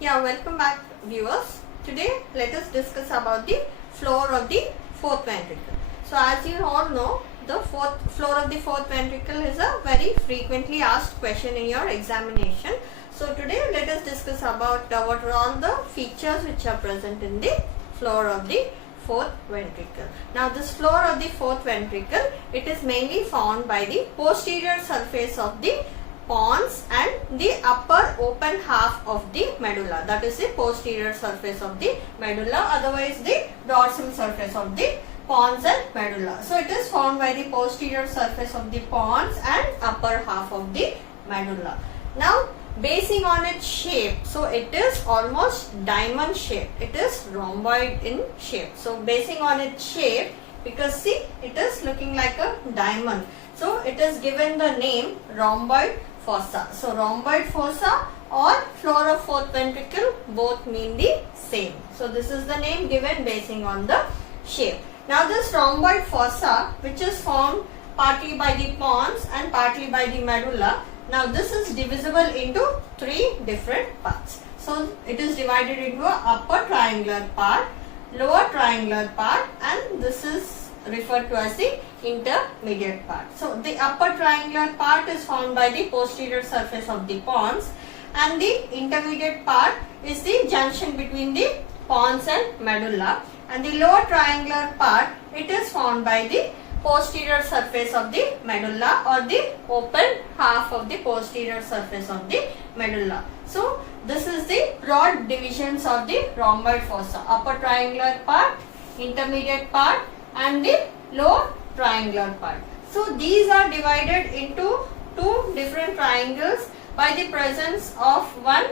Yeah, welcome back viewers. Today let us discuss about the floor of the fourth ventricle. So as you all know, the floor of the fourth ventricle is a very frequently asked question in your examination. So today let us discuss about what are all the features which are present in the floor of the fourth ventricle. Now this floor of the fourth ventricle, it is mainly found by the posterior surface of the pons and the upper open half of the medulla, that is the posterior surface of the medulla, otherwise the dorsal surface of the pons and medulla. So it is found by the posterior surface of the pons and upper half of the medulla. Now basing on its shape, so it is almost diamond shape, it is rhomboid in shape. So basing on its shape, because see it is looking like a diamond, so it is given the name rhomboid fossa. So rhomboid fossa or floor of fourth ventricle both mean the same. So this is the name given basing on the shape. Now this rhomboid fossa, which is formed partly by the pons and partly by the medulla, now this is divisible into three different parts. So it is divided into a upper triangular part, lower triangular part, and this is referred to as the intermediate part. So the upper triangular part is formed by the posterior surface of the pons, and the intermediate part is the junction between the pons and medulla, and the lower triangular part, it is formed by the posterior surface of the medulla or the open half of the posterior surface of the medulla. So this is the broad divisions of the rhomboid fossa: upper triangular part, intermediate part, and the lower triangular part. So these are divided into two different triangles by the presence of one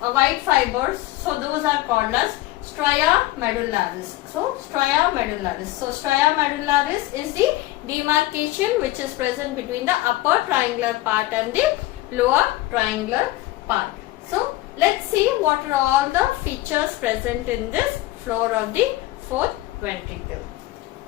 white fibers. So those are called as stria medullaris. So stria medullaris. So stria medullaris is the demarcation which is present between the upper triangular part and the lower triangular part. So let's see what are all the features present in this floor of the fourth ventricle.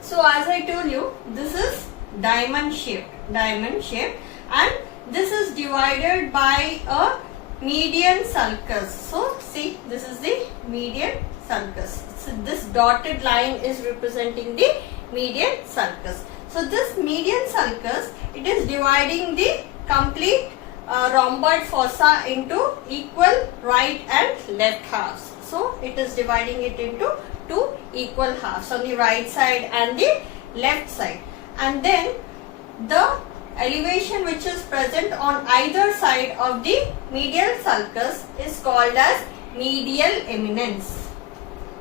So as I told you, this is diamond shape, and this is divided by a median sulcus. So see, this is the median sulcus. So this dotted line is representing the median sulcus. So this median sulcus, it is dividing the complete rhomboid fossa into equal right and left halves. So it is dividing it into two equal halves on the right side and the left side, and then the elevation which is present on either side of the medial sulcus is called as medial eminence.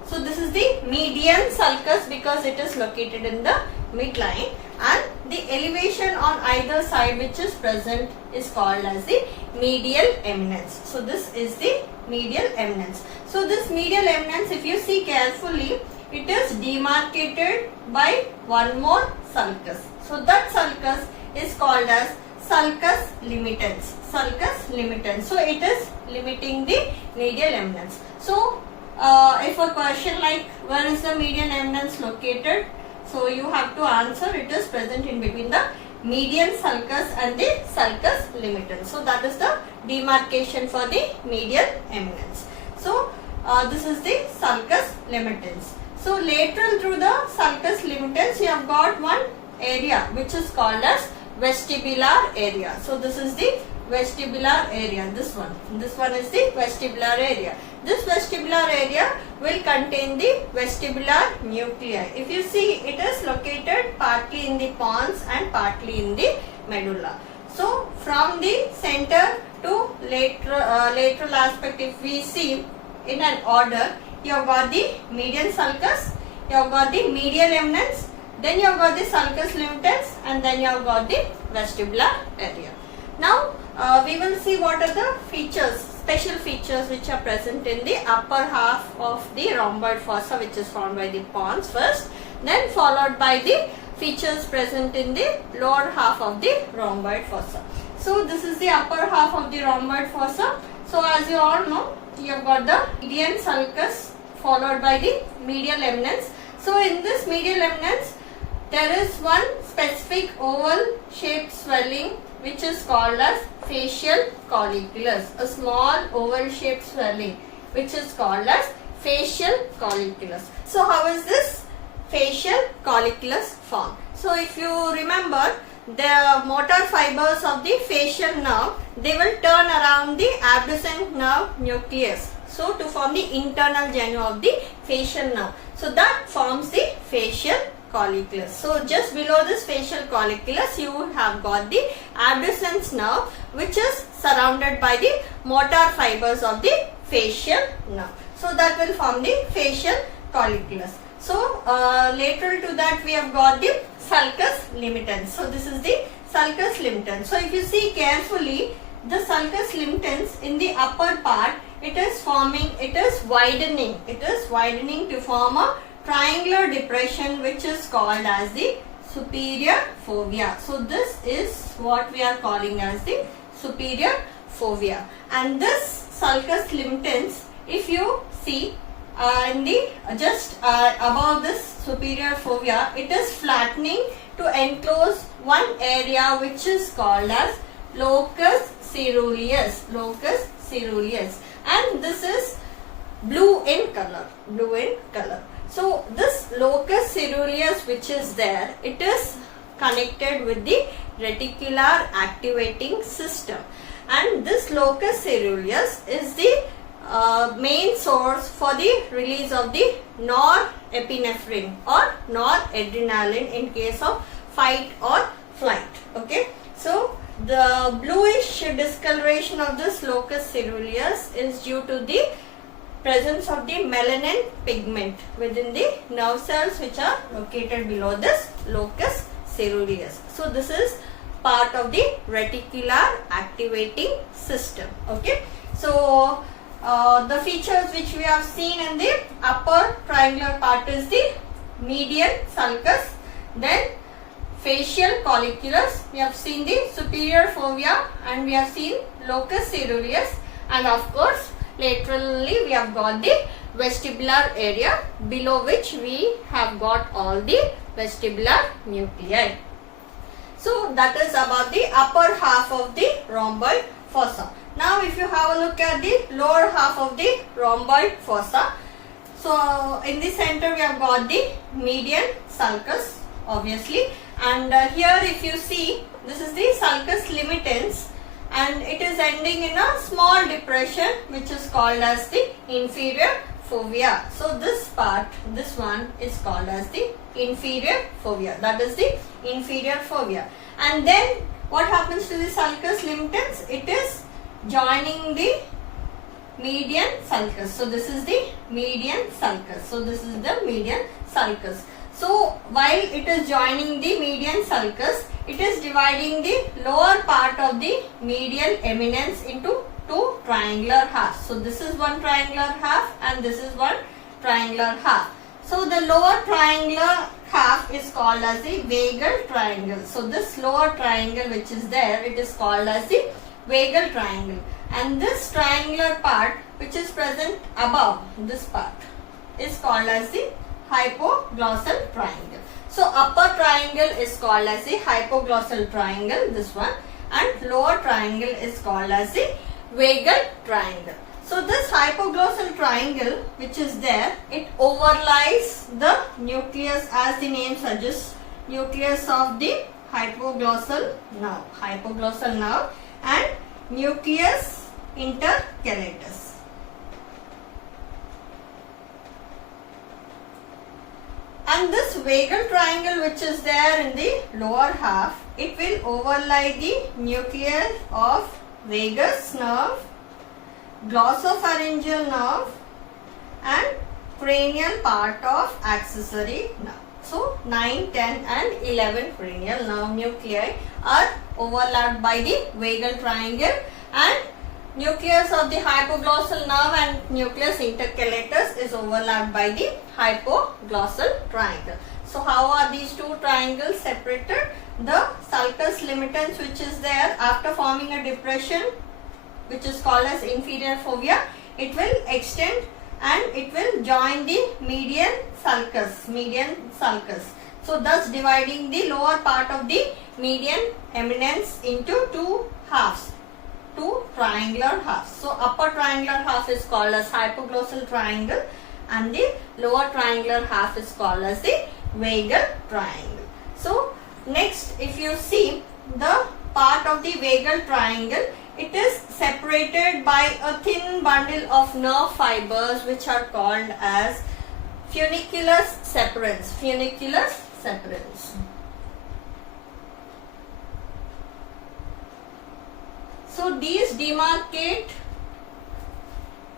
So this is the median sulcus because it is located in the midline, and the elevation on either side which is present is called as the medial eminence. So this is the medial eminence. So this medial eminence, if you see carefully, it is demarcated by one more sulcus. So that sulcus is called as sulcus limitans. Sulcus limitans. So it is limiting the medial eminence. So if a question like where is the median eminence located, so you have to answer it is present in between the median sulcus and the sulcus limitans. So that is the demarcation for the medial eminence. So this is the sulcus limitans. So lateral through the sulcus limitans, you have got one area which is called as vestibular area. So this is the vestibular area, this one is the vestibular area. This vestibular area will contain the vestibular nuclei. If you see, it is located partly in the pons and partly in the medulla. So from the center to lateral aspect, if we see in an order, you have got the median sulcus, you have got the medial eminence, then you have got the sulcus limitans, and then you have got the vestibular area. Now we will see what are the features, special features which are present in the upper half of the rhomboid fossa, which is formed by the pons first, then followed by the features present in the lower half of the rhomboid fossa. So this is the upper half of the rhomboid fossa. So as you all know, you have got the median sulcus followed by the medial eminence. So in this medial eminence, there is one specific oval shaped swelling which is called as facial colliculus, a small oval shaped swelling which is called as facial colliculus. So how is this facial colliculus formed? So if you remember, the motor fibers of the facial nerve, they will turn around the abducent nerve nucleus, so to form the internal genu of the facial nerve. So that forms the facial colliculus. So just below this facial colliculus, you would have got the abducens nerve, which is surrounded by the motor fibers of the facial nerve. So that will form the facial colliculus. So lateral to that we have got the sulcus limitans. So this is the sulcus limitans. So if you see carefully, the sulcus limitans in the upper part, it is widening to form a triangular depression which is called as the superior fovea. So this is what we are calling as the superior fovea. And this sulcus limitans, if you see in the just above this superior fovea, it is flattening to enclose one area which is called as locus ceruleus. And this is blue in color. So this locus ceruleus which is there, it is connected with the reticular activating system, and this locus ceruleus is the main source for the release of the norepinephrine or noradrenaline in case of fight or flight. Okay, so the bluish discoloration of this locus ceruleus is due to the presence of the melanin pigment within the nerve cells which are located below this locus ceruleus. So this is part of the reticular activating system. Okay, so the features which we have seen in the upper triangular part is the median sulcus, then facial colliculus, we have seen the superior fovea, and we have seen locus ceruleus, and of course laterally we have got the vestibular area, below which we have got all the vestibular nuclei. So that is about the upper half of the rhomboid fossa. Now if you have a look at the lower half of the rhomboid fossa, so in the center we have got the median sulcus obviously, and here if you see, this is the sulcus limitans, and it is ending in a small depression which is called as the inferior fovea. So this part, this one is called as the inferior fovea, that is the inferior fovea. And then what happens to the sulcus limitans? It is joining the median sulcus. So this is the median sulcus. So this is the median sulcus. So while it is joining the median sulcus, it is dividing the lower part of the medial eminence into two triangular halves. So this is one triangular half and this is one triangular half. So the lower triangular half is called as the vagal triangle. So this lower triangle which is there, it is called as the vagal triangle, and this triangular part which is present above this part is called as the hypoglossal triangle. So upper triangle is called as the hypoglossal triangle, this one, and lower triangle is called as the vagal triangle. So this hypoglossal triangle which is there, it overlies the nucleus, as the name suggests, nucleus of the hypoglossal nerve and nucleus intercalatus. And this vagal triangle which is there in the lower half, it will overlie the nucleus of vagus nerve, glossopharyngeal nerve and cranial part of accessory nerve. So 9, 10 and 11 cranial nerve nuclei are overlapped by the vagal triangle, and nucleus of the hypoglossal nerve and nucleus intercalatus is overlapped by the hypoglossal triangle. So how are these two triangles separated? The sulcus limitans which is there, after forming a depression which is called as inferior fovea, it will extend and it will join the median sulcus. So thus dividing the lower part of the median eminence into two halves, two triangular halves. So upper triangular half is called as hypoglossal triangle and the lower triangular half is called as the vagal triangle. So next, if you see the part of the vagal triangle, it is separated by a thin bundle of nerve fibers which are called as funiculus separations. Funiculus separations. So these demarcate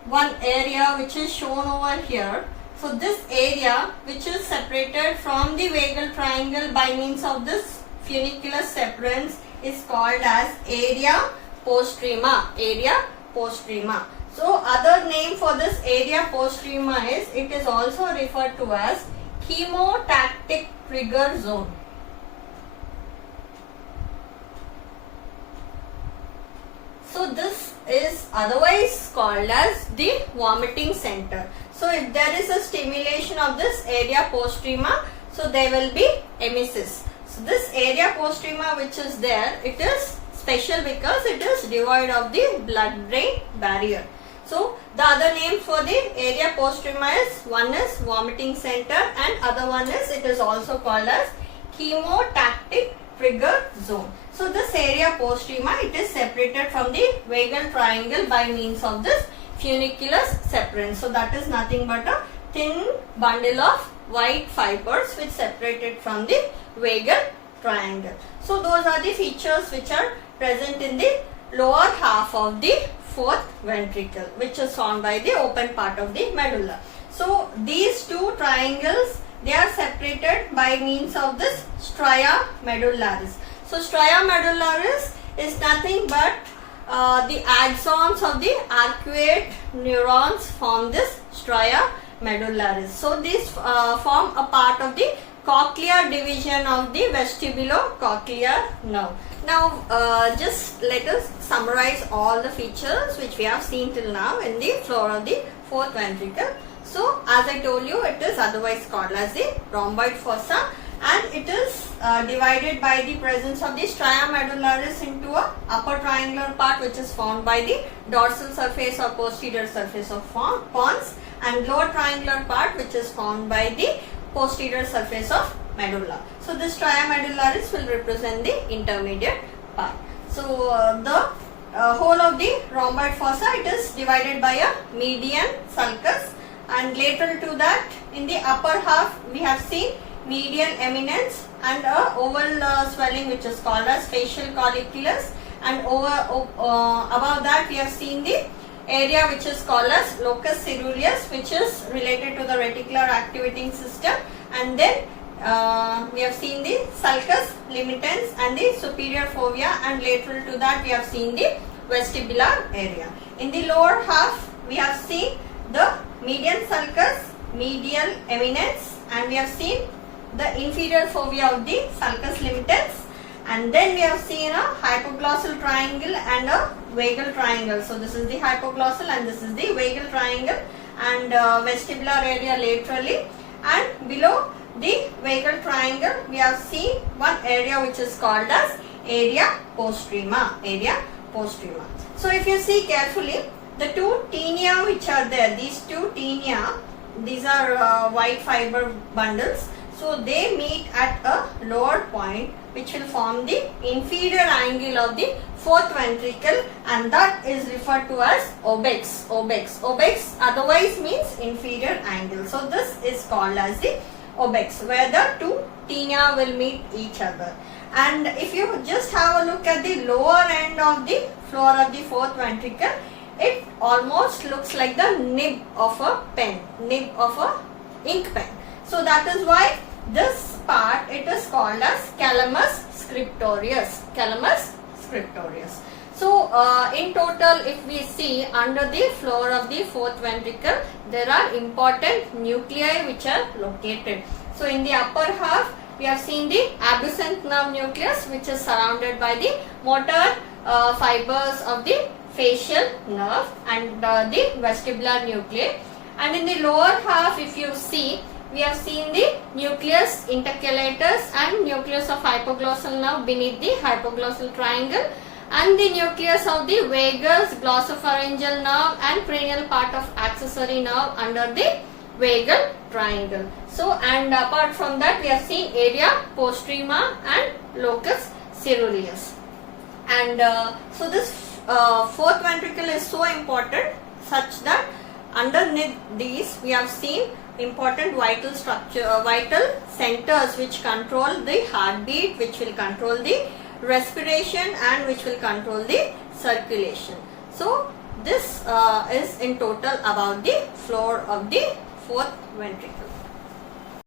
one area which is shown over here. So this area which is separated from the vagal triangle by means of this funiculus separations is called as area postrema. Area postrema. So other name for this area postrema is, it is also referred to as chemotactic trigger zone. So this is otherwise called as the vomiting center. So if there is a stimulation of this area postrema, so there will be emesis. So this area postrema which is there, it is special because it is devoid of the blood-brain barrier. So the other name for the area postrema is, one is vomiting center and other one is, it is also called as chemotactic trigger zone. So this area postrema, it is separated from the vagal triangle by means of this funiculus separations. So that is nothing but a thin bundle of white fibers which separated from the vagal triangle. So those are the features which are present in the lower half of the fourth ventricle, which is formed by the open part of the medulla. So these two triangles, they are separated by means of this stria medullaris. So stria medullaris is nothing but the axons of the arcuate neurons form this stria medullaris. So these form a part of the cochlear division of the vestibulocochlear nerve. Now just let us summarize all the features which we have seen till now in the floor of the fourth ventricle. So as I told you, it is otherwise called as the rhomboid fossa, and it is divided by the presence of the stria medullaris into a upper triangular part which is formed by the dorsal surface or posterior surface of pons, and lower triangular part which is formed by the posterior surface of medulla. So this stria medullaris will represent the intermediate part. So the whole of the rhomboid fossa, it is divided by a median sulcus, and lateral to that in the upper half we have seen median eminence and a oval swelling which is called as facial colliculus, and above that we have seen the area which is called as locus ceruleus, which is related to the reticular activating system, and then we have seen the sulcus limitans and the superior fovea, and lateral to that we have seen the vestibular area. In the lower half we have seen the median sulcus, medial eminence, and we have seen the inferior fovea of the sulcus limitans, and then we have seen a hypoglossal triangle and a vagal triangle. So this is the hypoglossal and this is the vagal triangle, and vestibular area laterally, and below the vagal triangle we have seen one area which is called as area postrema. Area postrema. So if you see carefully, the two tinea which are there, these two tinea, these are white fiber bundles. So they meet at a lower point which will form the inferior angle of the fourth ventricle, and that is referred to as obex. Obex otherwise means inferior angle. So this is called as the obex, where the two tinea will meet each other. And if you just have a look at the lower end of the floor of the fourth ventricle, it almost looks like the nib of a pen, nib of a ink pen. So that is why this part, it is called as calamus scriptorius. Calamus scriptorius. So in total, if we see under the floor of the fourth ventricle, there are important nuclei which are located. So in the upper half we have seen the absent nerve nucleus, which is surrounded by the motor fibers of the facial nerve and the vestibular nuclei. And in the lower half, if you see, we have seen the nucleus intercalatus and nucleus of hypoglossal nerve beneath the hypoglossal triangle, and the nucleus of the vagus, glossopharyngeal nerve and cranial part of accessory nerve under the vagal triangle. So, and apart from that we have seen area postrema and locus ceruleus. And so this fourth ventricle is so important such that underneath these we have seen important vital structure, vital centers which control the heartbeat, which will control the respiration and which will control the circulation. So this is in total about the floor of the fourth ventricle.